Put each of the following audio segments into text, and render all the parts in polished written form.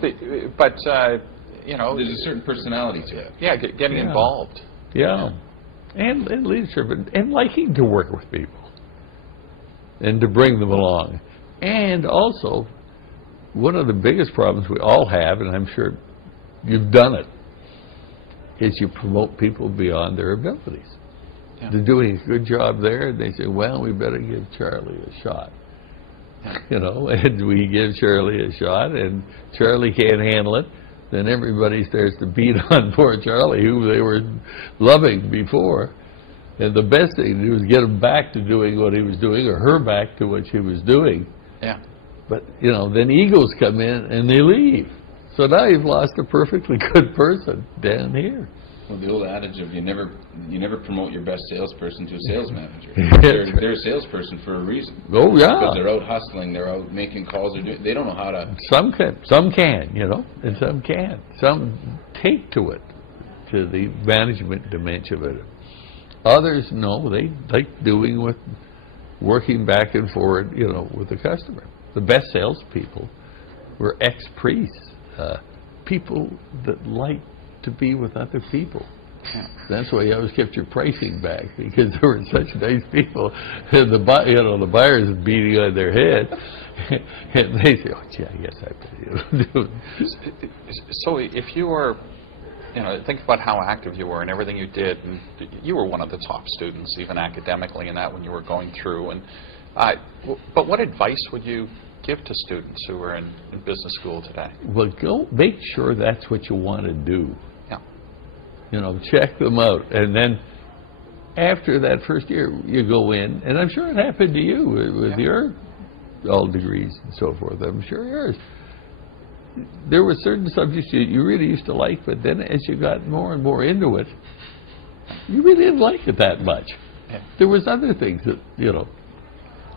But you know, there's a certain personality to it. Yeah, getting involved. Yeah, and leadership and liking to work with people and to bring them along. And also, one of the biggest problems we all have, and I'm sure you've done it, is you promote people beyond their abilities. Yeah. They're doing a good job there, and they say, well, we better give Charlie a shot. You know, and we give Charlie a shot, and Charlie can't handle it. Then everybody starts to beat on poor Charlie, who they were loving before. And the best thing to do is get him back to doing what he was doing, or her back to what she was doing. Yeah. But, you know, then egos come in and they leave. So now you've lost a perfectly good person down here. Well, the old adage of you never promote your best salesperson to a sales manager. They're a salesperson for a reason. Oh yeah. Because they're out hustling, they're out making calls. They don't know how to. Some can, you know, and some can't. Some take to it, to the management dimension of it. Others, no, they like working back and forward, you know, with the customer. The best salespeople were ex-priests, people that like to be with other people. That's why you always kept your pricing back, because there were such nice people, and the buyers are beating on their head, and they say, "Oh, gee, I guess I pay." So, if you were, you know, think about how active you were and everything you did, and you were one of the top students, even academically, and that when you were going through. And but what advice would you give to students who are in business school today? Well, go make sure that's what you want to do. Yeah. You know, check them out, and then after that first year, you go in, and I'm sure it happened to you with your all degrees and so forth. I'm sure yours. There were certain subjects you really used to like, but then as you got more and more into it, you really didn't like it that much. Yeah. There was other things that, you know,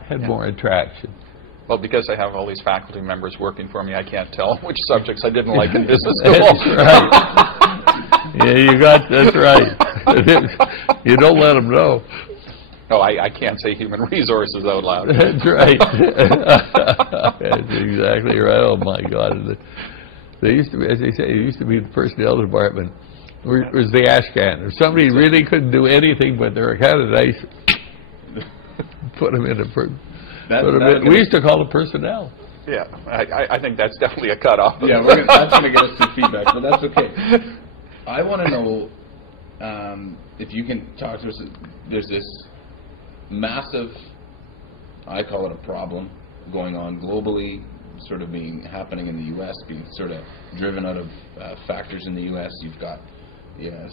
had more attraction. Well, because I have all these faculty members working for me, I can't tell which subjects I didn't like in business school. That's right. Yeah, that's right. You don't let them know. No, I can't say human resources out loud. That's right. That's exactly right. Oh, my God. They used to be, as they say, it used to be the personnel department was the ash can. If somebody really couldn't do anything, but they were kind of nice, put them in we used to call it personnel. Yeah, I think that's definitely a cutoff. Yeah, that's going to get us some feedback, but that's okay. I want to know if you can talk to us. There's this massive, I call it a problem, going on globally, sort of happening in the U.S., being sort of driven out of factors in the U.S. You've got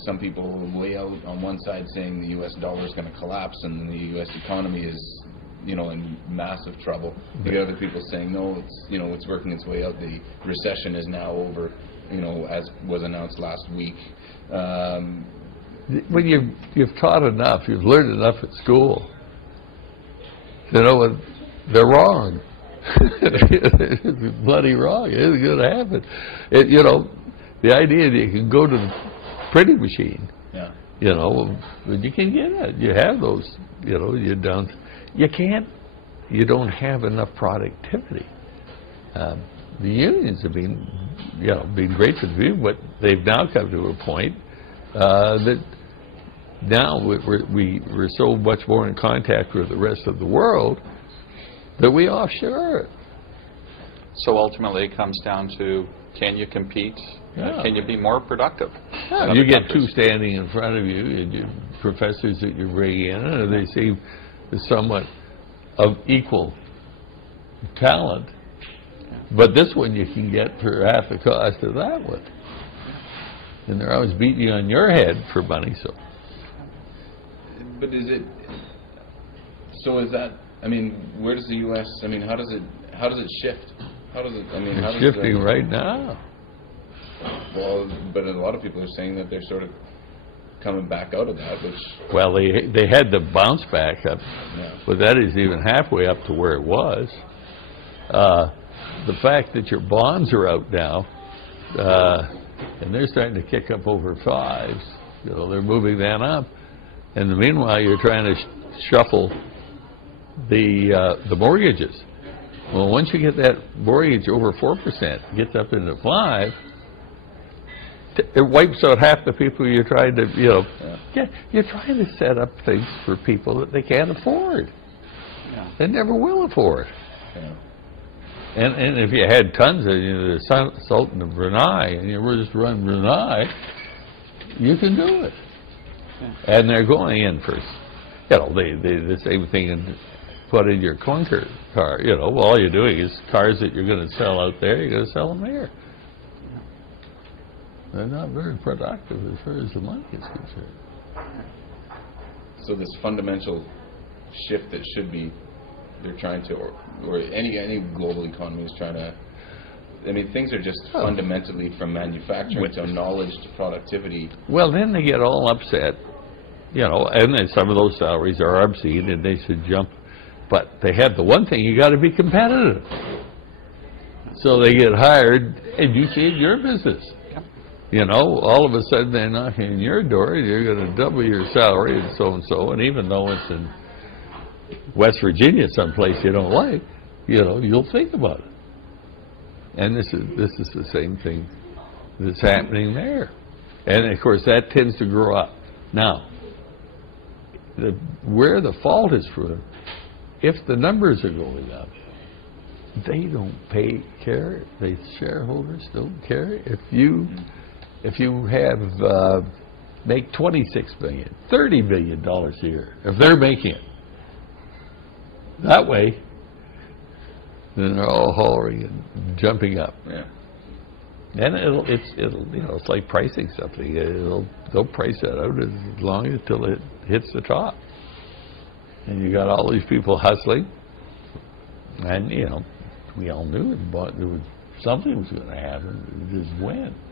some people way out on one side saying the U.S. dollar is going to collapse and the U.S. economy is, you know, in massive trouble. You get other people saying, no, it's working its way out. The recession is now over, you know, as was announced last week. When you've taught enough, you've learned enough at school, you know, they're wrong. It's bloody wrong. It isn't going to happen. You know, the idea that you can go to the printing machine, you know, but you can get it. You have those, you know, you can't, you don't have enough productivity. The unions have been, you know, been great for the people, but they've now come to a point that now we're so much more in contact with the rest of the world that we offshore it. So ultimately it comes down to, can you compete? Can you be more productive? Yeah, you get two standing in front of you, and your professors that you bring in, and they seem somewhat of equal talent, but this one you can get for half the cost of that one. And they're always beating you on your head for money, so. But is that, I mean, where does the U.S., I mean, how does it shift? How does it, I mean, it's shifting right now. Well, but a lot of people are saying that they're sort of coming back out of that, which... Well, they had to bounce back up, but that isn't even halfway up to where it was. The fact that your bonds are out now, and they're starting to kick up over 5s, you know, they're moving that up, and meanwhile you're trying to shuffle the mortgages. Well, once you get that mortgage over 4%, gets up into 5, it wipes out half the people you're trying to, you're trying to set up things for people that they can't afford. Yeah. They never will afford. Yeah. And if you had tons of the Sultan of Brunei, and you were just run Brunei, you can do it. Yeah. And they're going in for, the same thing and put in your clunker car. Well, all you're doing is cars that you're going to sell out there, you're going to sell them here. They're not very productive as far as the money is concerned. So this fundamental shift that should be, they're trying to, or any global economy is trying to, I mean, things are just fundamentally from manufacturing to knowledge to productivity. Well, then they get all upset, and then some of those salaries are obscene and they should jump. But they have the one thing, you got to be competitive. So they get hired, and you see in your business. All of a sudden they're knocking on your door, and you're going to double your salary and so, and even though it's in West Virginia, someplace you don't like, you'll think about it. And this is the same thing that's happening there. And of course that tends to grow up. Now, where the fault is for, if the numbers are going up, they don't care. The shareholders don't care. If you have make $26 million, $30 million a year, if they're making it that way, then they're all hollering and jumping up. Yeah. And it's like pricing something. They'll price that out as long until it hits the top. And you got all these people hustling, and we all knew something was going to happen. Just when.